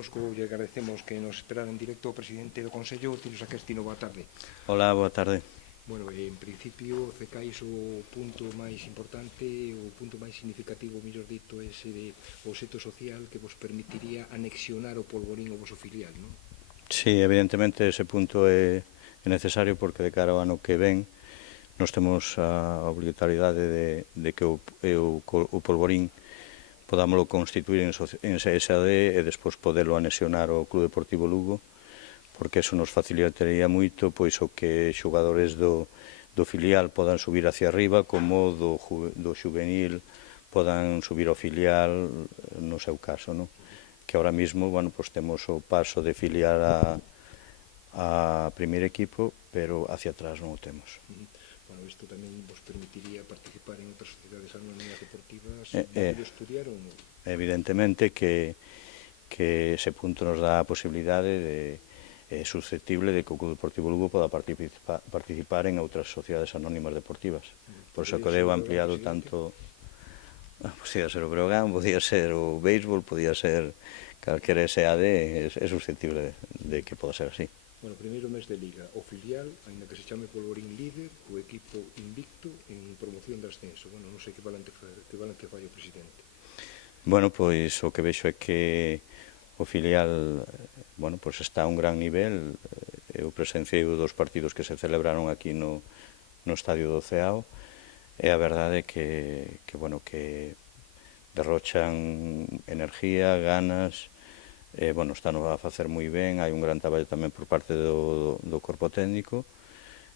connosco, lle agradecemos que nos esperara en directo o presidente do Consello, Tinos Aquestino, boa tarde. Hola, boa tarde. Bueno, en principio, cecais o punto máis importante, o punto máis significativo, mellor dito, ese de o seto social que vos permitiría anexionar o Polvorín ao voso filial, non? Sí, evidentemente ese punto é necesario porque de cara ao ano que ven nos temos a obligatoriedade de que o Polvorín podámoslo constituir en SAD e despois podelo anexionar ao Club Deportivo Lugo, porque eso nos facilitaría moito pois o que xogadores do filial podan subir hacia arriba, como do xuvenil podan subir ao filial no seu caso, non? Que ahora mismo, bueno, pues temos o paso de filial a primeiro equipo, pero hacia atrás non o temos. Bueno, isto tamén vos permitiría participar en outras sociedades anónimas deportivas, de estudiar ou non? Evidentemente que ese punto nos dá a posibilidade de susceptible de que o Club Deportivo Lugo poda participar en outras sociedades anónimas deportivas. Por iso que deu ampliado tanto... Podía ser o Breogán, podía ser o béisbol, podía ser calquera SAD, é susceptible de que poda ser así. Bueno, primeiro mes de Liga, o filial, ainda que se chame Polvorín líder, o equipo invicto en promoción de ascenso. Bueno, non sei que balance fai o presidente. Bueno, pois o que vexo é que o filial, bueno, pois está a un gran nivel. Eu presenciei dos partidos que se celebraron aquí no Estadio do Ceao, e a verdade é que bueno, que derrochan energía, ganas, bueno, están a facer moi ben, hai un gran traballo tamén por parte do corpo técnico.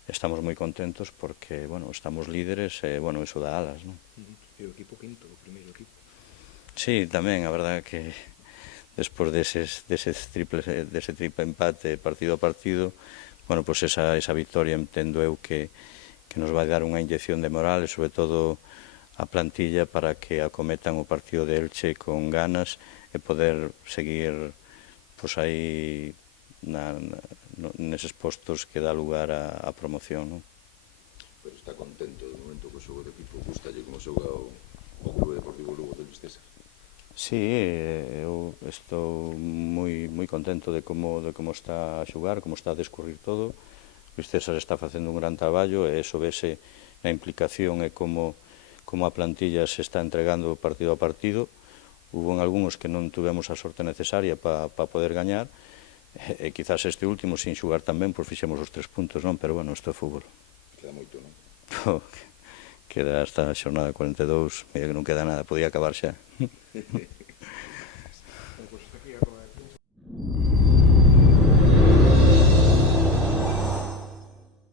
Estamos moi contentos porque, bueno, estamos líderes e, bueno, eso dá alas, non? E o equipo quinto, o primeiro equipo. Sí, tamén, a verdade é que despois dese triple empate partido a partido, bueno, pois esa victoria entendo eu que nos vai dar unha inyección de moral e sobre todo a plantilla para que acometan o partido de Elche con ganas e poder seguir pois aí neses postos que dá lugar á promoción, non? Pero está contento do momento que o xogo de equipo, gustalle como xoga o Club Deportivo Lugo de Luís César? Sí, eu estou moi contento de como está a xogar, como está a descurrir todo. Luís César está facendo un gran traballo e iso vese na implicación e como a plantilla se está entregando partido a partido. Hubo en algúns que non tuvemos a sorte necesaria para poder gañar, e quizás este último, sin xugar tamén, pois fixemos os 3 puntos, non? Pero, bueno, isto é fútbol. Queda moito, non? Queda hasta a xornada 42, mira que non queda nada, podía acabar xa.